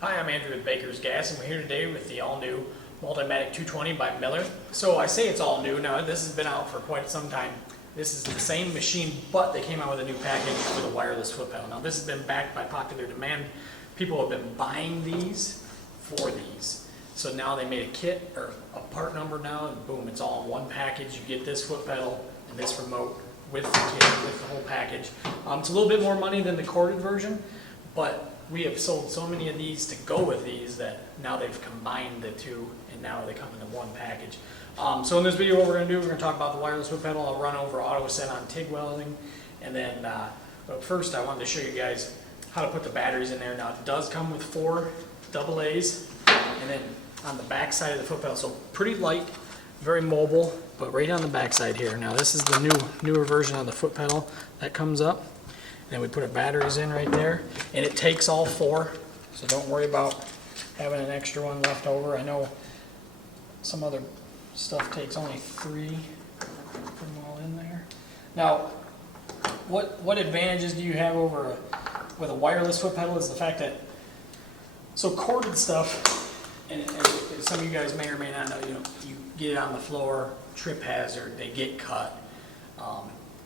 Hi, I'm Andrew with Baker's Gas, and we're here today with the all-new Multimatic 220 by Miller. So I say it's all new. Now, this has been out for quite some time. This is the same machine, but they came out with a new package with a wireless foot pedal. Now, this has been backed by popular demand. People have been buying these for these. So now they made a kit, or a part number now, and boom, it's all in one package. You get this foot pedal and this remote with the kit, with the whole package. It's a little bit more money than the corded version, but we have sold so many of these to go with these that now they've combined the two and now they come in the one package. So in this video what we're going to do, we're going to talk about the wireless foot pedal. I'll run over auto set on TIG welding, and then but first I wanted to show you guys how to put the batteries in there. Now it does come with 4 AA's, and then on the back side of the foot pedal, so pretty light, very mobile, but right on the back side here. Now this is the newer version of the foot pedal that comes up. Then we put our batteries in right there, and it takes all 4, so don't worry about having an extra one left over. I know some other stuff takes only 3. Put them all in there. Now, what advantages do you have over with a wireless foot pedal is the fact that, so corded stuff, and some of you guys may or may not know, you get it on the floor, trip hazard, they get cut.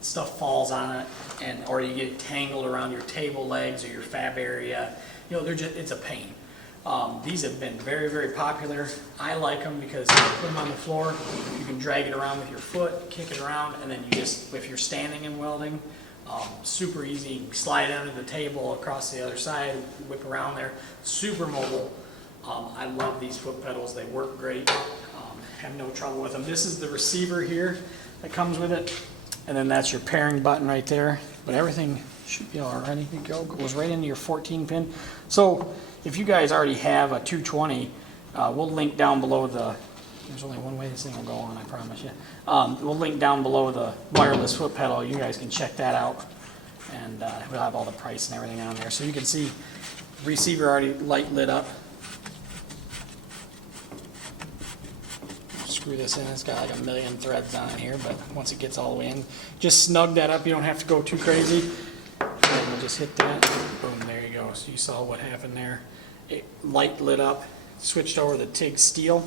Stuff falls on it, or you get tangled around your table legs or your fab area. It's a pain. These have been very, very popular. I like them because you put them on the floor, you can drag it around with your foot, kick it around, and then you just, if you're standing and welding, super easy. You can slide it under the table across the other side, whip around there. Super mobile. I love these foot pedals. They work great. Have no trouble with them. This is the receiver here that comes with it. And then that's your pairing button right there. But everything should be all right. It goes right into your 14 pin. So if you guys already have a 220, we'll link down below there's only one way this thing will go on, I promise you. We'll link down below the wireless foot pedal. You guys can check that out. And we'll have all the price and everything on there. So you can see receiver already light lit up. Screw this in, it's got like a million threads on it here, but once it gets all the way in, just snug that up. You don't have to go too crazy. And we'll just hit that, boom, there you go. So you saw what happened there. It light lit up, switched over to the TIG steel,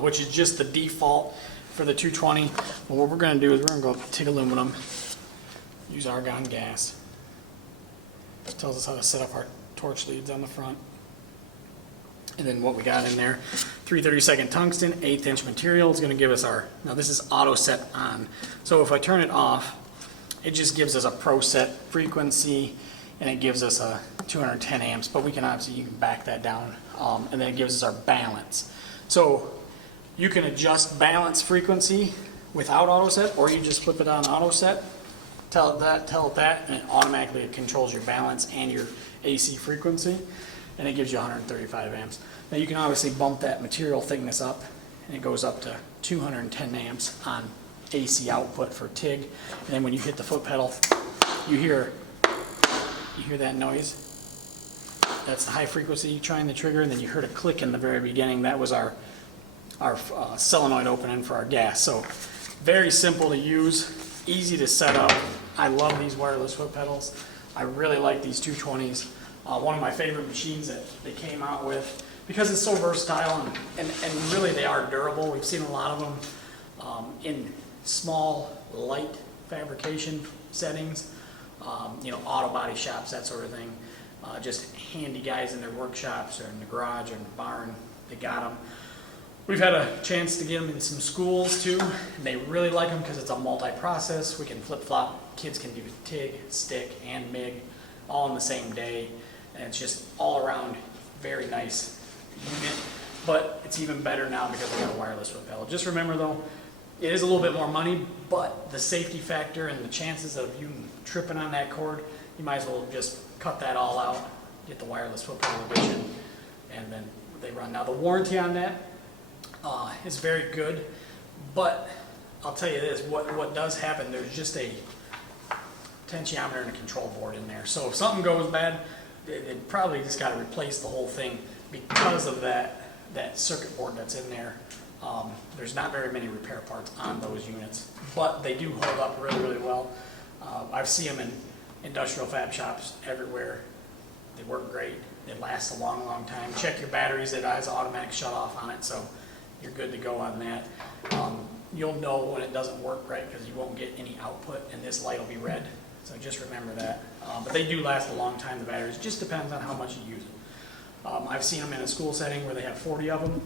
which is just the default for the 220. But what we're going to do is we're going to go TIG aluminum, use argon gas. It tells us how to set up our torch leads on the front. And then what we got in there, 332nd tungsten, 1/8 inch material is going to give us now this is auto set on. So if I turn it off, it just gives us a pro set frequency, and it gives us a 210 amps, but we can obviously, you can back that down, and then it gives us our balance. So you can adjust balance frequency without auto set, or you just flip it on auto set, tell it that, and it automatically controls your balance and your AC frequency. And it gives you 135 amps. Now you can obviously bump that material thickness up, and it goes up to 210 amps on AC output for TIG. And then when you hit the foot pedal, you hear that noise. That's the high frequency trying the trigger, and then you heard a click in the very beginning. That was our solenoid opening for our gas. So very simple to use, easy to set up. I love these wireless foot pedals. I really like these 220s. One of my favorite machines that they came out with, because it's so versatile and really they are durable. We've seen a lot of them in small, light fabrication settings, auto body shops, that sort of thing. Just handy guys in their workshops or in the garage or in the barn, they got them. We've had a chance to get them in some schools too, and they really like them because it's a multi-process. We can flip-flop. Kids can do TIG, stick, and MIG all in the same day. And it's just all around very nice unit, but it's even better now because we got a wireless foot pedal. Just remember though, it is a little bit more money, but the safety factor and the chances of you tripping on that cord, you might as well just cut that all out, get the wireless foot pedal edition, and then they run. Now the warranty on that is very good, but I'll tell you this, what does happen, there's just a potentiometer and a control board in there. So if something goes bad, they probably just got to replace the whole thing because of that circuit board that's in there. There's not very many repair parts on those units, but they do hold up really, really well. I've seen them in industrial fab shops everywhere. They work great. It lasts a long, long time. Check your batteries, it has automatic shut off on it, so you're good to go on that. You'll know when it doesn't work right because you won't get any output and this light will be red. So just remember that. But they do last a long time, the batteries. Just depends on how much you use it. I've seen them in a school setting where they have 40 of them.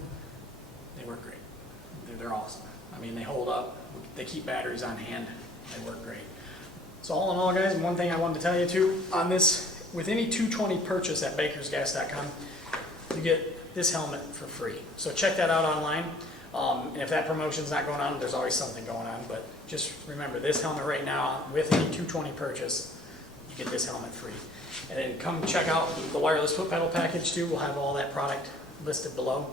They work great. They're awesome. I mean, they hold up. They keep batteries on hand. They work great. So all in all, guys, one thing I wanted to tell you too, on this, with any 220 purchase at bakersgas.com, you get this helmet for free. So check that out online. And if that promotion's not going on, there's always something going on. But just remember, this helmet right now, with any 220 purchase, you get this helmet free. And then come check out the wireless foot pedal package too. We'll have all that product listed below.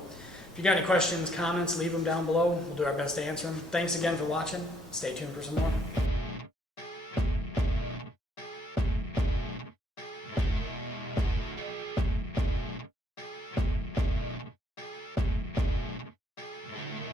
If you got any questions, comments, leave them down below. We'll do our best to answer them. Thanks again for watching. Stay tuned for some more.